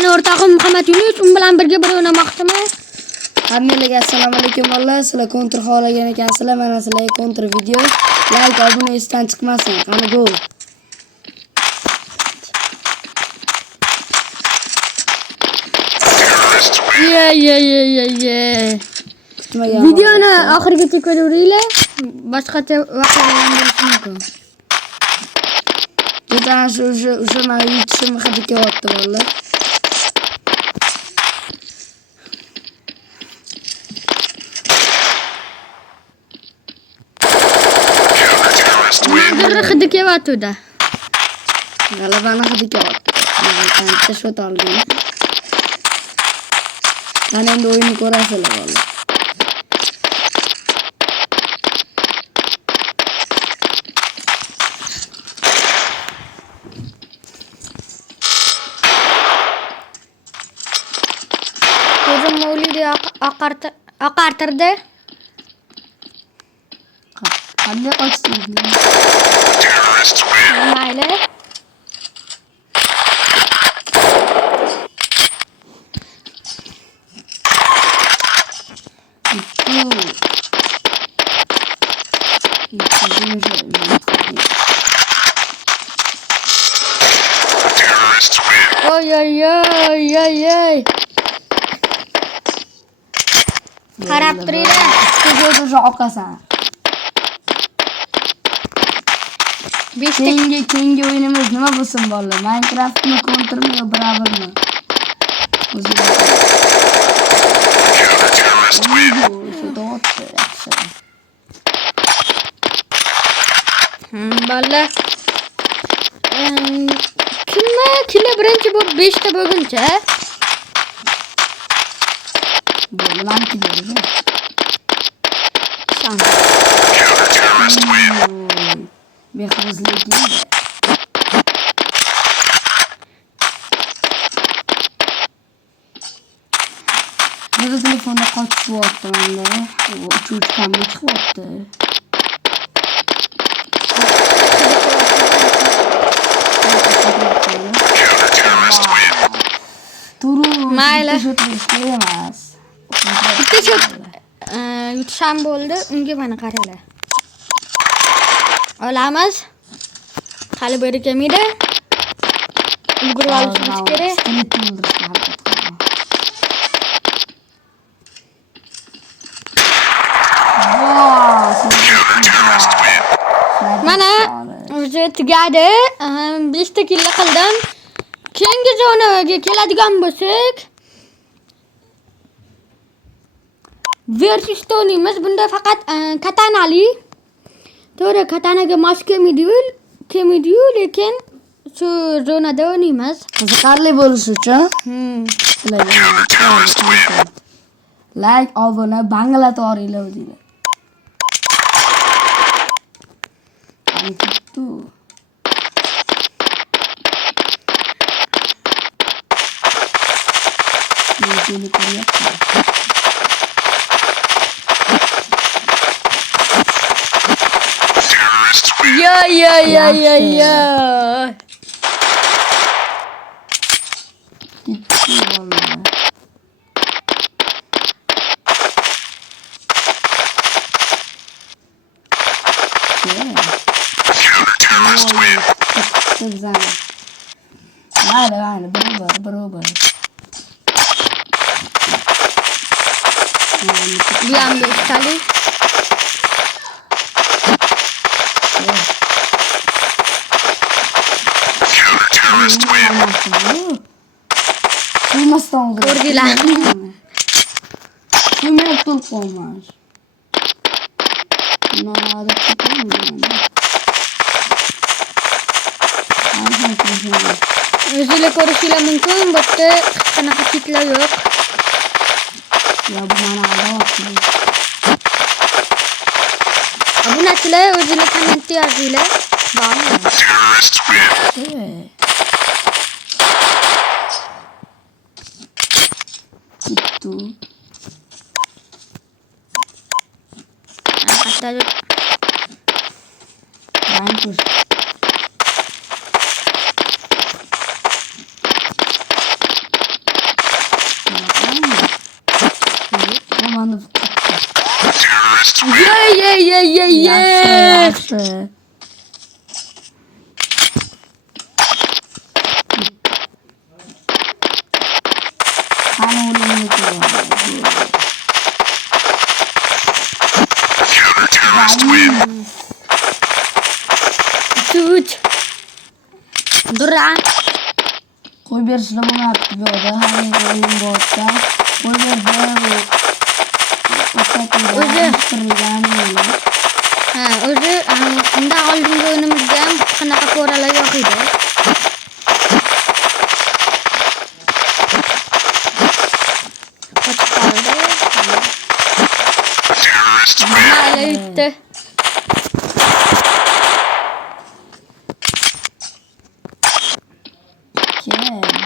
Mani o'rtog'im Muhammad Yunus, u bilan birga bir o'ynamoqchiman. Hammalarga assalomu alaykum bolalar. Sizlar kontra xohlagan ekansizlar. Mana sizlarga kontra video. Like, obuna esdan chiqmasin. Qani go. Videoni oxirigacha ko'ringlar. Boshqacha voqealar bo'lishi mumkin. Bundan o'sha men yutishim haqida kelyapti bolalar. Nima haqida kelyapti-da? G'alabani haqida kelyapti. Men tashvat oldim. Mana endi o'yinni ko'rasizlar bolalar. Ko'zim Mavlidi oqartirdi. Qanday qochdingiz? Mayli. Oy. Qarab turinglar. Videoda oqasan. Keyingi o'yinimiz nima bo'lsin bolalar? Minecraftmi, Contr'mi yo Bravermi? Balla. Kimlar birinchi bo'lib 5 ta bo'lguncha? Bo'laman keladi. Son. Behuzlik. Meni telefonda qochyapti menda. Uchuvchi kamga chiqyapti. Mayli. Emas. Bitta shot yutisham bo'ldi. Unga mana qaranglar. Olamiz. Hali beri kelmaydi. Ulgurib olishimiz kerak. Mana o'zi tugadi. 5 ta kill qildim. Keyingi zonaga keladigan bo'lsak, Versus o'ynaymiz. Bunda faqat katanali. To'g'ri, katanaga mos kelmaydi-yu, lekin shu zonada o'ynaymiz. Qiziqarli bo'lishi uchun like, obuna, banglatib yuboringlar o'zinglar. Ani ketdi. Meni ko'ryapti. Yo. Mayli, barobar. Bu ham 5 talik. Duymasdan Ko'rdinglar. Duymay turib qolmas. Nada ketmaydi. O'zinglar ko'rishinglar mumkin. Bu yerda hech qanaqa kitlar yo'q. Ya bu mana adaptı. Obunachilar o'zinglar kommentda yozinglar. Bormi? Evet. Tuttu. Hatta Ben komanda. Ye. Yaxshi. Qani o'limni Uch. Dura. qo'y berishlar bo'lmayapti bu yoqda. Hamma o'yin borda. Qo'y berdi. O'zi undan oldingi o'yinimizda ham qanaqa ko'ralar yo'q edi. Qochib qoldi. Hali yutdi.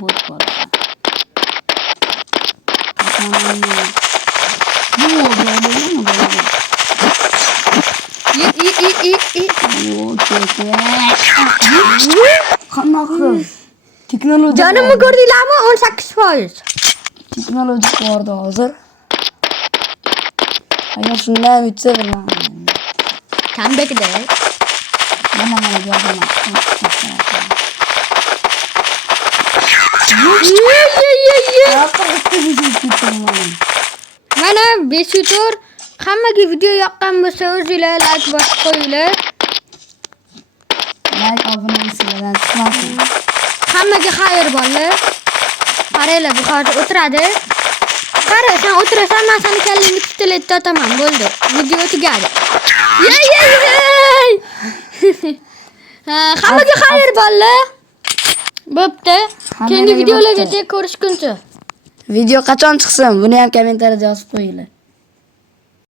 Bot bor. Qanaqa texnologiya Jonimni ko'rdinglarmi? 18%. texnologiya bordi hozir. Agar shunday yutsa bilaman. Comeback'da. Mana yo'qman. Mana 5 tur. Hammaga video yoqqan bo'lsa, o'zingizlar like bosib qo'yinglar. Like obuna bo'lsangiz sizlarga. Hammaga xayr bo'lsin. Qaranglar, bu hozir o'tiradi. Qara, sen o'tirasan, men seni kallangni pistolet otaman, bo'ldi. Video tugadi. Yey. Hammaga xayr bo'lsin. Bo'pti. Keyingi videolargacha ko'rishguncha. Video qachon chiqsin? Buni ham kommentariyada yozib qo'yinglar.